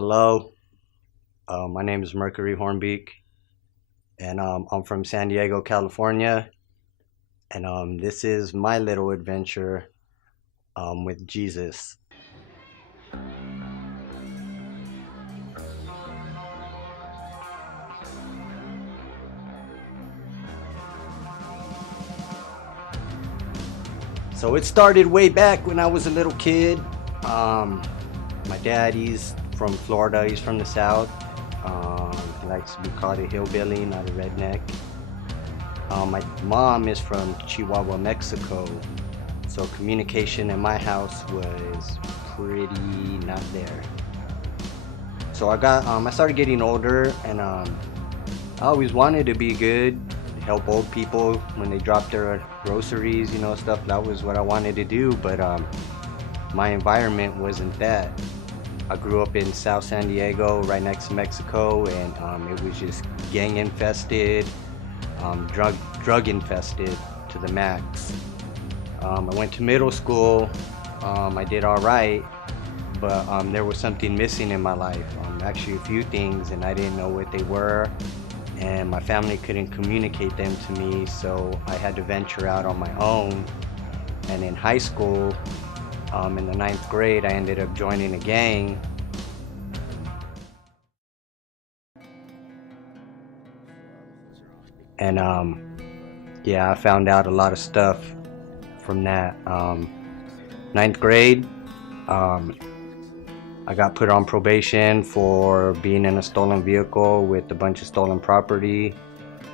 Hello, my name is Mercury Hornbeak, and I'm from San Diego, California, and this is my little adventure with Jesus. So it started way back when I was a little kid. Um, my dad, he's from Florida. He's from the South. He likes to be called a hillbilly, not a redneck. My mom is from Chihuahua, Mexico. So communication in my house was pretty not there. So I started getting older, and I always wanted to be good, help old people when they drop their groceries, stuff. That was what I wanted to do, but my environment wasn't that. I grew up in South San Diego, right next to Mexico, and it was just gang infested, drug infested to the max. I went to middle school. I did all right, but there was something missing in my life. Actually, a few things, and I didn't know what they were, and my family couldn't communicate them to me, so I had to venture out on my own. And in high school, in the ninth grade, I ended up joining a gang. And yeah, I found out a lot of stuff from that. Ninth grade, um, I got put on probation for being in a stolen vehicle with a bunch of stolen property.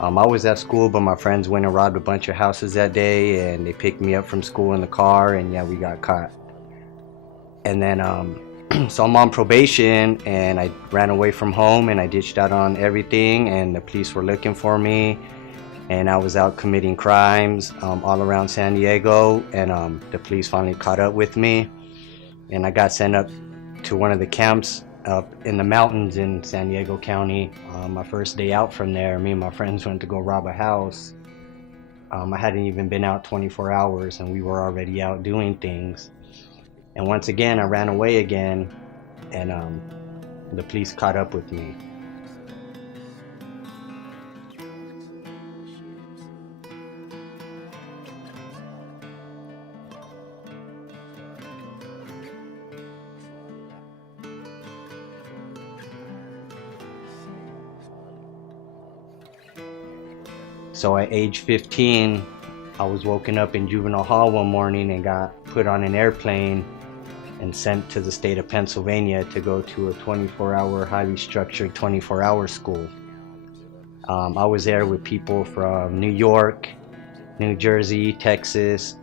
I was at school, but my friends went and robbed a bunch of houses that day, and they picked me up from school in the car, and yeah, we got caught. And then, so I'm on probation, and I ran away from home, and I ditched out on everything, and the police were looking for me, and I was out committing crimes all around San Diego, and the police finally caught up with me, and I got sent up to one of the camps up in the mountains in San Diego County. My first day out from there, me and my friends went to go rob a house. I hadn't even been out 24 hours, and we were already out doing things. And once again, I ran away again, and the police caught up with me. So at age 15, I was woken up in juvenile hall one morning and got put on an airplane and sent to the state of Pennsylvania to go to a 24-hour, highly structured 24-hour school. I was there with people from New York, New Jersey, Texas,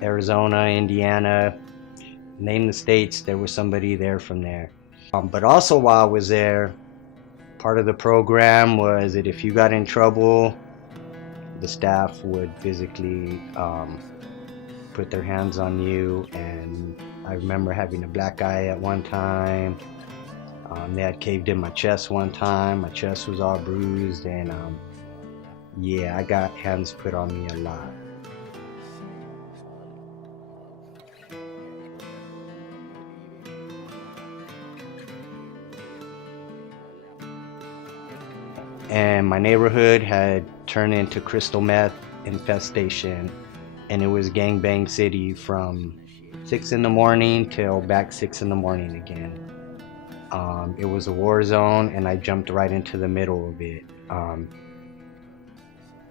Arizona, Indiana. Name the states, there was somebody there from there. But also while I was there, part of the program was that if you got in trouble, the staff would physically put their hands on you. And I remember having a black eye at one time. They had caved in my chest one time. My chest was all bruised, and yeah, I got hands put on me a lot. And my neighborhood had turned into crystal meth infestation, and it was gangbang city from 6 in the morning till back 6 in the morning again. It was a war zone, and I jumped right into the middle of it. A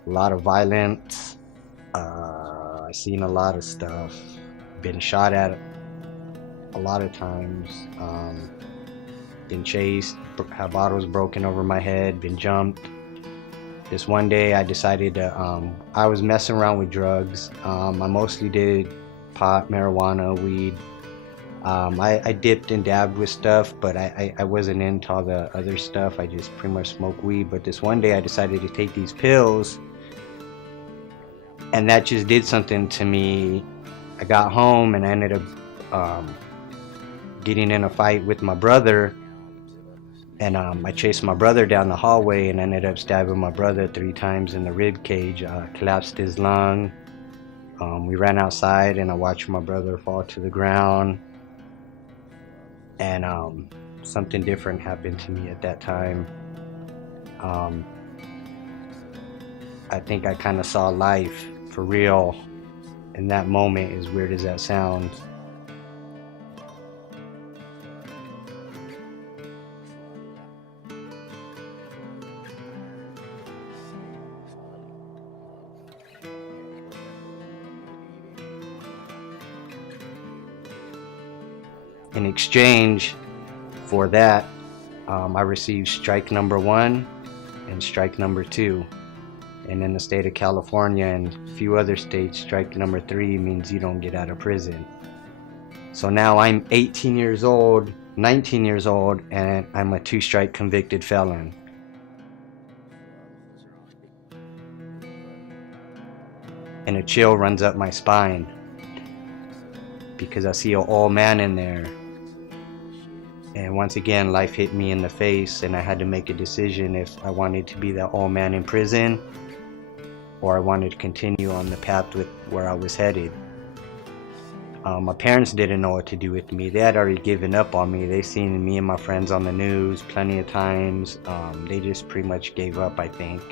lot of violence. I seen a lot of stuff. Been shot at a lot of times. Been chased. Had bottles broken over my head. Been jumped. This one day I decided to, I was messing around with drugs. I mostly did pot, marijuana, weed. I dipped and dabbed with stuff, but I wasn't into all the other stuff. I just pretty much smoked weed. But this one day I decided to take these pills, and that just did something to me. I got home and I ended up getting in a fight with my brother. And I chased my brother down the hallway and ended up stabbing my brother 3 times in the rib cage, collapsed his lung. We ran outside and I watched my brother fall to the ground. And something different happened to me at that time. Um, I think I kind of saw life for real in that moment, as weird as that sounds. In exchange for that, I received strike number 1 and strike number 2. And in the state of California and a few other states, strike number 3 means you don't get out of prison. So now I'm 18 years old, 19 years old, and I'm a 2-strike convicted felon. And a chill runs up my spine because I see an old man in there. And once again, life hit me in the face, and I had to make a decision if I wanted to be that old man in prison or I wanted to continue on the path with where I was headed. My parents didn't know what to do with me. They had already given up on me. They seen me and my friends on the news plenty of times. They just pretty much gave up, I think.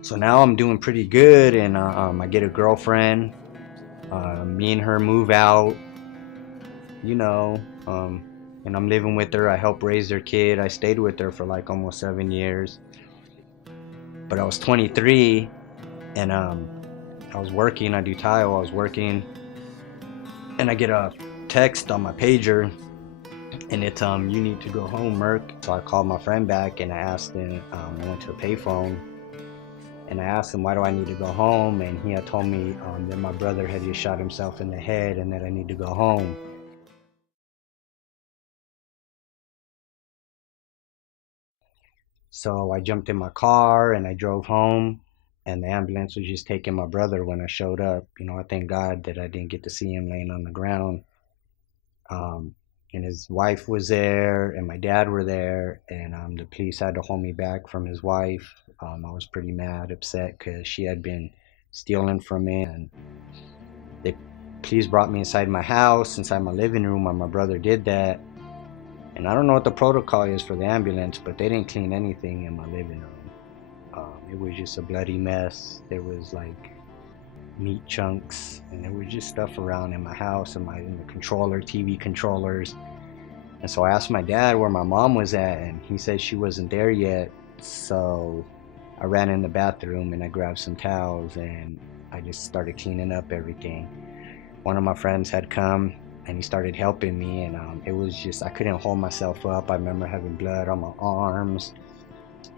So now I'm doing pretty good, and I get a girlfriend. Me and her move out, you know, and I'm living with her. I help raise their kid. I stayed with her for like almost 7 years. But I was 23, and I was working. I do tile. I was working, and I get a text on my pager, and it's you need to go home, Merc. So I called my friend back, and I asked him. I went to a payphone, and I asked him, why do I need to go home? And he had told me that my brother had just shot himself in the head and that I need to go home. So I jumped in my car and I drove home, and the ambulance was just taking my brother when I showed up. You know, I thank God that I didn't get to see him laying on the ground. And his wife was there and my dad were there, and the police had to hold me back from his wife. I was pretty mad, upset, because she had been stealing from me, and the police brought me inside my house, inside my living room, while my brother did that. And I don't know what the protocol is for the ambulance, but they didn't clean anything in my living room. It was just a bloody mess. There was like meat chunks, and there was just stuff around in my house, and in the controller, TV controllers. And so I asked my dad where my mom was at, and he said she wasn't there yet. So I ran in the bathroom and I grabbed some towels and I just started cleaning up everything. One of my friends had come and he started helping me, and it was just, I couldn't hold myself up. I remember having blood on my arms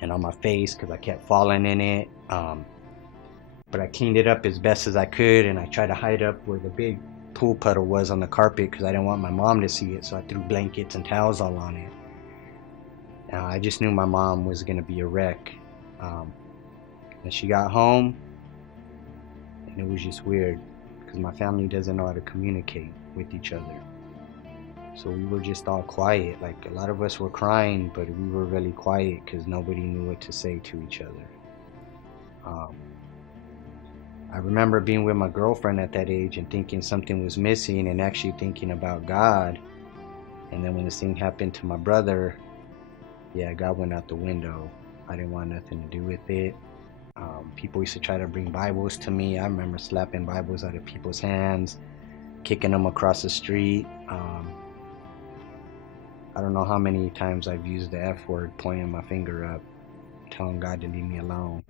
and on my face because I kept falling in it. But I cleaned it up as best as I could, and I tried to hide up where the big pool puddle was on the carpet because I didn't want my mom to see it, so I threw blankets and towels all on it. I just knew my mom was going to be a wreck. And she got home, and it was just weird because my family doesn't know how to communicate with each other. So we were just all quiet. Like, a lot of us were crying, but we were really quiet because nobody knew what to say to each other. I remember being with my girlfriend at that age and thinking something was missing, and actually thinking about God. And then when this thing happened to my brother, yeah, God went out the window. I didn't want nothing to do with it. People used to try to bring Bibles to me. I remember slapping Bibles out of people's hands, kicking them across the street. I don't know how many times I've used the F word, pointing my finger up, telling God to leave me alone.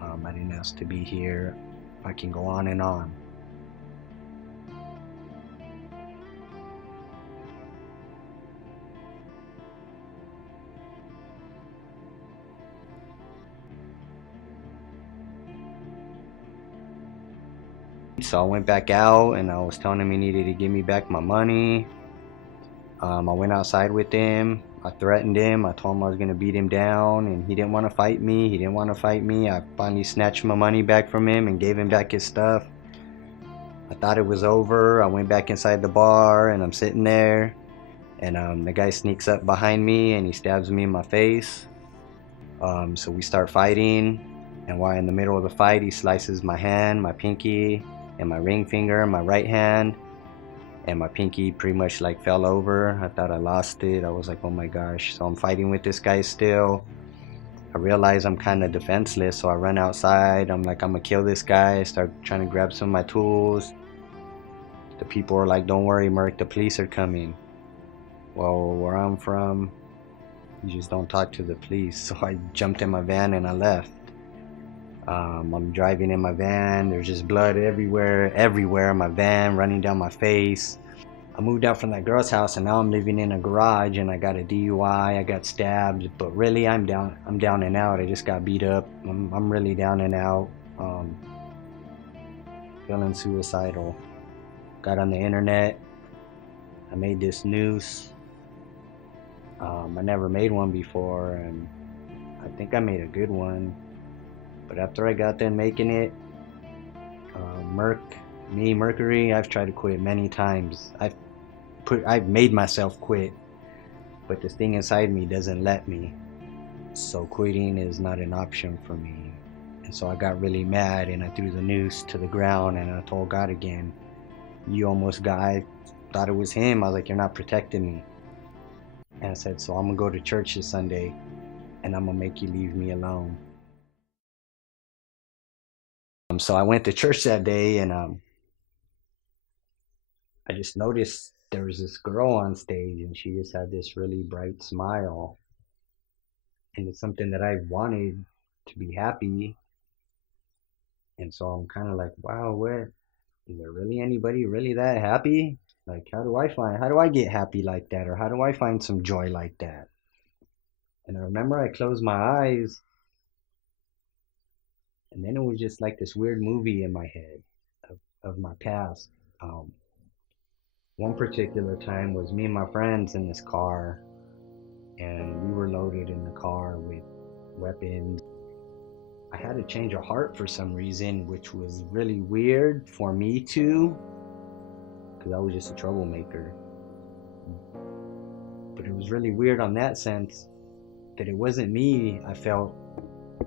I didn't ask to be here. I can go on and on. So I went back out and I was telling him he needed to give me back my money. I went outside with him. I threatened him. I told him I was going to beat him down, and he didn't want to fight me. I finally snatched my money back from him and gave him back his stuff. I thought it was over. I went back inside the bar, and I'm sitting there, and the guy sneaks up behind me and he stabs me in my face. So we start fighting, and while in the middle of the fight, he slices my hand, my pinky, and my ring finger, my right hand, and my pinky pretty much like fell over. I thought I lost it. I was like, oh my gosh. So I'm fighting with this guy still. I realize I'm kind of defenseless, so I run outside. I'm like, I'm gonna kill this guy. I start trying to grab some of my tools. The people are like, don't worry, Merc, the police are coming. Well, where I'm from, you just don't talk to the police. So I jumped in my van and I left. I'm driving in my van. There's just blood everywhere in my van, running down my face. I moved out from that girl's house and now I'm living in a garage and I got a DUI. I got stabbed, but really I'm down and out. I just got beat up. I'm really down and out. Feeling suicidal. Got on the internet. I made this noose. I never made one before, and I think I made a good one. But after I got done making it, Mercury, I've tried to quit many times. I've made myself quit, but this thing inside me doesn't let me. So quitting is not an option for me. And so I got really mad and I threw the noose to the ground and I told God again, I thought it was him. I was like, you're not protecting me. And I said, so I'm gonna go to church this Sunday and I'm gonna make you leave me alone. So I went to church that day and I just noticed there was this girl on stage and she just had this really bright smile. And it's something that I wanted to be happy. And so I'm kind of like, wow, is there really anybody really that happy? Like, how do I get happy like that? Or how do I find some joy like that? And I remember I closed my eyes and then it was just like this weird movie in my head of my past. One particular time was me and my friends in this car and we were loaded in the car with weapons. I had to change a heart for some reason, which was really weird for me too, because I was just a troublemaker. But it was really weird on that sense that it wasn't me, I felt,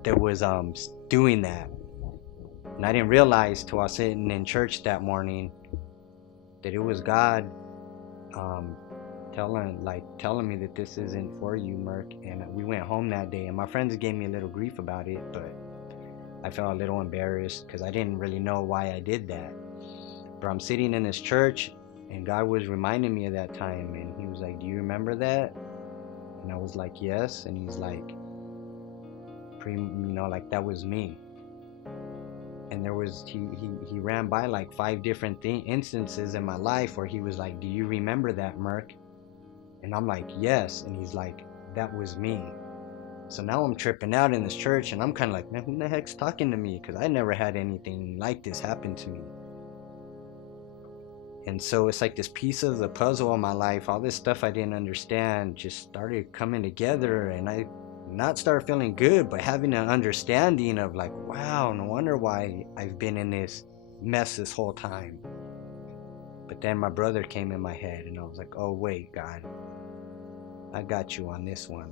that was doing that. And I didn't realize till I was sitting in church that morning that it was God telling me that this isn't for you, Merc. And we went home that day and my friends gave me a little grief about it, but I felt a little embarrassed because I didn't really know why I did that. But I'm sitting in this church and God was reminding me of that time and he was like, do you remember that? And I was like, yes. And he's like, like that was me. And there was, he ran by like 5 different instances in my life where he was like, do you remember that, Merc? And I'm like, yes. And he's like, that was me. So now I'm tripping out in this church and I'm kind of like, man, who the heck's talking to me? Because I never had anything like this happen to me. And so it's like this piece of the puzzle of my life, all this stuff I didn't understand just started coming together, and I not start feeling good, but having an understanding of like, wow, no wonder why I've been in this mess this whole time. But then my brother came in my head and I was like, oh wait, God, I got you on this one.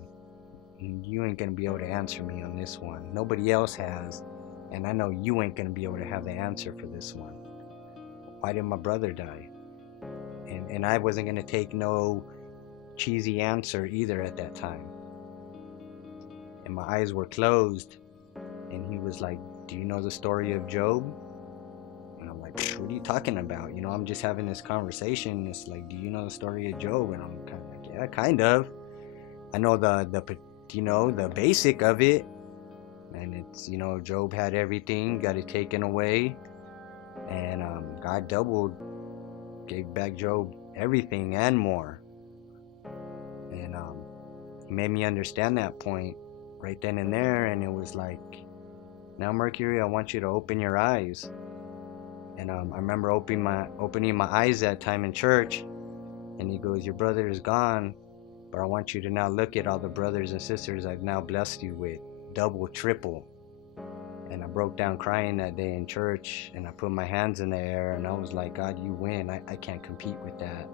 And you ain't gonna be able to answer me on this one. Nobody else has, and I know you ain't gonna be able to have the answer for this one. Why did my brother die? And I wasn't gonna take no cheesy answer either at that time. And my eyes were closed and he was like, do you know the story of Job? And I'm like, what are you talking about? I'm just having this conversation. It's like, do you know the story of Job? And I'm kind of like, yeah, kind of. I know the basic of it. And it's, Job had everything, got it taken away. And God gave back Job everything and more. And he made me understand that point right then and there. And it was like, now Mercury, I want you to open your eyes. And I remember opening my eyes that time in church. And he goes, your brother is gone, but I want you to now look at all the brothers and sisters I've now blessed you with, double, triple. And I broke down crying that day in church, and I put my hands in the air and I was like, God, you win. I can't compete with that.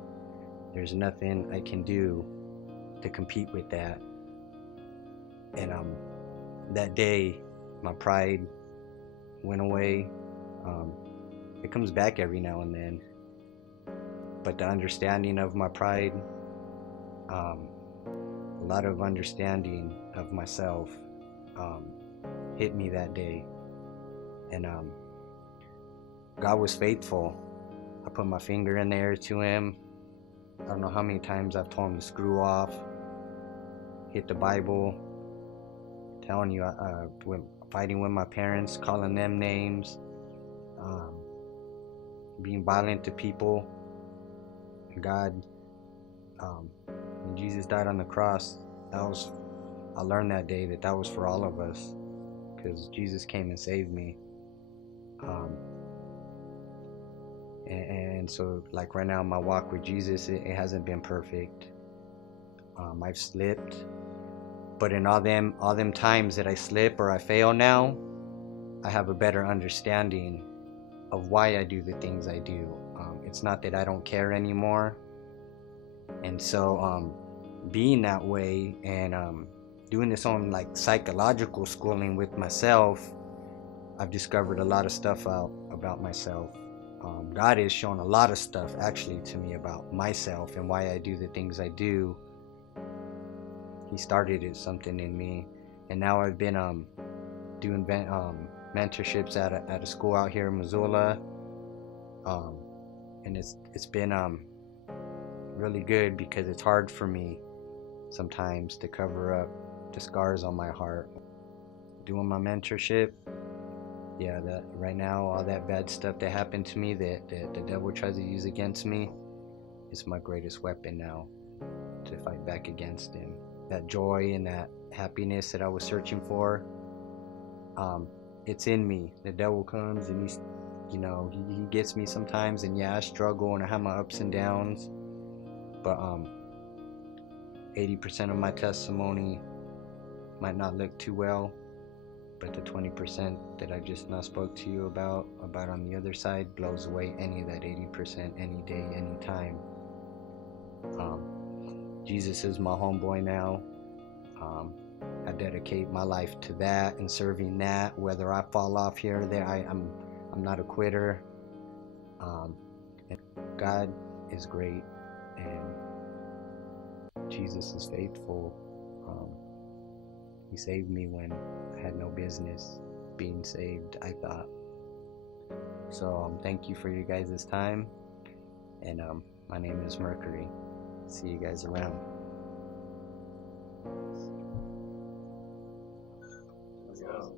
There's nothing I can do to compete with that. And that day my pride went away. it comes back every now and then. But the understanding of my pride, a lot of understanding of myself hit me that day. And God was faithful. I put my finger in the air to him. I don't know how many times I've told him to screw off, hit the Bible, telling you, fighting with my parents, calling them names, being violent to people. And God, when Jesus died on the cross, I learned that day that was for all of us, because Jesus came and saved me. And so, like right now, my walk with Jesus, it hasn't been perfect. I've slipped, but in all them times that I slip or I fail now, I have a better understanding of why I do the things I do. It's not that I don't care anymore. And so, being that way and doing this on like psychological schooling with myself, I've discovered a lot of stuff out about myself. God has shown a lot of stuff actually to me about myself and why I do the things I do. He started something in me, and now I've been doing mentorships at a school out here in Missoula, and it's been really good, because it's hard for me sometimes to cover up the scars on my heart. Doing my mentorship, yeah, that right now, all that bad stuff that happened to me that the devil tries to use against me is my greatest weapon now to fight back against him. That joy and that happiness that I was searching for, it's in me. The devil comes and he gets me sometimes, and yeah, I struggle and I have my ups and downs, but 80% of my testimony might not look too well, but the 20% that I just now spoke to you about on the other side blows away any of that 80% any day, any time. Jesus is my homeboy now. I dedicate my life to that and serving that. Whether I fall off here or there, I'm not a quitter. And God is great, and Jesus is faithful. He saved me when I had no business being saved, I thought. So thank you for your guys' time, and my name is Mercury. See you guys around. Let's go.